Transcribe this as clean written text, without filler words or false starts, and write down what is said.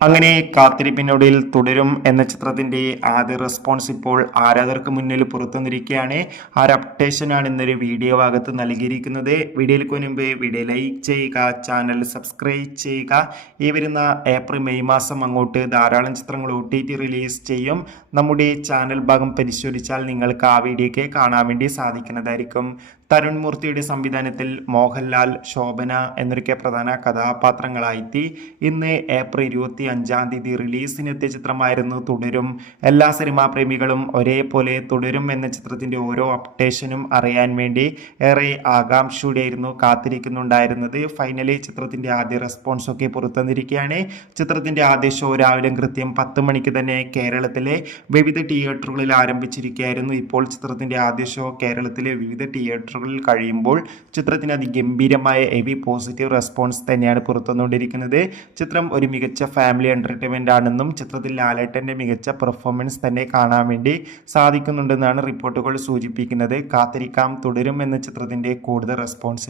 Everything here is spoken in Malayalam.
അങ്ങനെ കാത്തിരിപ്പിനൊടുവിൽ തുടരും എന്ന ചിത്രത്തിന്റെ ആദ്യ റെസ്പോൺസ് ഇപ്പോൾ ആരാധകർക്ക് മുന്നിൽ പുറത്തുവന്നിരിക്കുകയാണ്. ആ ഒരു അപ്ഡേഷനാണ് ഇന്നൊരു വീഡിയോ ഭാഗത്ത് നൽകിയിരിക്കുന്നത്. വീഡിയോയിലേക്ക് മുൻപ് വീഡിയോ ലൈക്ക് ചെയ്യുക, ചാനൽ സബ്സ്ക്രൈബ് ചെയ്യുക. ഈ വരുന്ന ഏപ്രിൽ മെയ് മാസം അങ്ങോട്ട് ധാരാളം ചിത്രങ്ങൾ OTT റിലീസ് ചെയ്യും. നമ്മുടെ ചാനൽ ഭാഗം പരിശോധിച്ചാൽ നിങ്ങൾക്ക് ആ വീഡിയോയ്ക്ക് കാണാൻ വേണ്ടി സാധിക്കുന്നതായിരിക്കും. തരുൺ മൂർത്തിയുടെ സംവിധാനത്തിൽ മോഹൻലാൽ, ശോഭന എന്നൊക്കെ പ്രധാന കഥാപാത്രങ്ങളായി ഇന്ന് ഏപ്രിൽ 25 റിലീസിനെത്തിയ ചിത്രമായിരുന്നു തുടരും. എല്ലാ സിനിമാ പ്രേമികളും ഒരേപോലെ തുടരും എന്ന ചിത്രത്തിന്റെ ഓരോ അപ്ഡേഷനും അറിയാൻ വേണ്ടി ഏറെ ആകാംക്ഷയോടെയായിരുന്നു കാത്തിരിക്കുന്നുണ്ടായിരുന്നത്. ഫൈനലി ചിത്രത്തിന്റെ ആദ്യ റെസ്പോൺസ് ഒക്കെ പുറത്തുവന്നിരിക്കുകയാണ്. ചിത്രത്തിന്റെ ആദ്യ ഷോ രാവിലെ കൃത്യം 10 മണിക്ക് തന്നെ കേരളത്തിലെ വിവിധ തിയേറ്ററുകളിൽ ആരംഭിച്ചിരിക്കുകയായിരുന്നു. ഇപ്പോൾ ചിത്രത്തിന്റെ ആദ്യ ഷോ കേരളത്തിലെ വിവിധ തിയേറ്ററുകളിൽ കഴിയുമ്പോൾ ചിത്രത്തിന് അതിഗംഭീരമായ ഹെവി പോസിറ്റീവ് റെസ്പോൺസ് തന്നെയാണ് പുറത്തുവന്നുകൊണ്ടിരിക്കുന്നത്. ചിത്രം ഒരു മികച്ച ഫാമിലി എന്റർടൈൻമെന്റ് ആണെന്നും ചിത്രത്തിൽ ലാലേട്ടന്റെ മികച്ച പെർഫോമൻസ് തന്നെ കാണാൻ വേണ്ടി സാധിക്കുന്നുണ്ടെന്നാണ് റിപ്പോർട്ടുകൾ സൂചിപ്പിക്കുന്നത്. കാത്തിരിക്കാം തുടരും എന്ന ചിത്രത്തിന്റെ കൂടുതൽ റെസ്പോൺസ്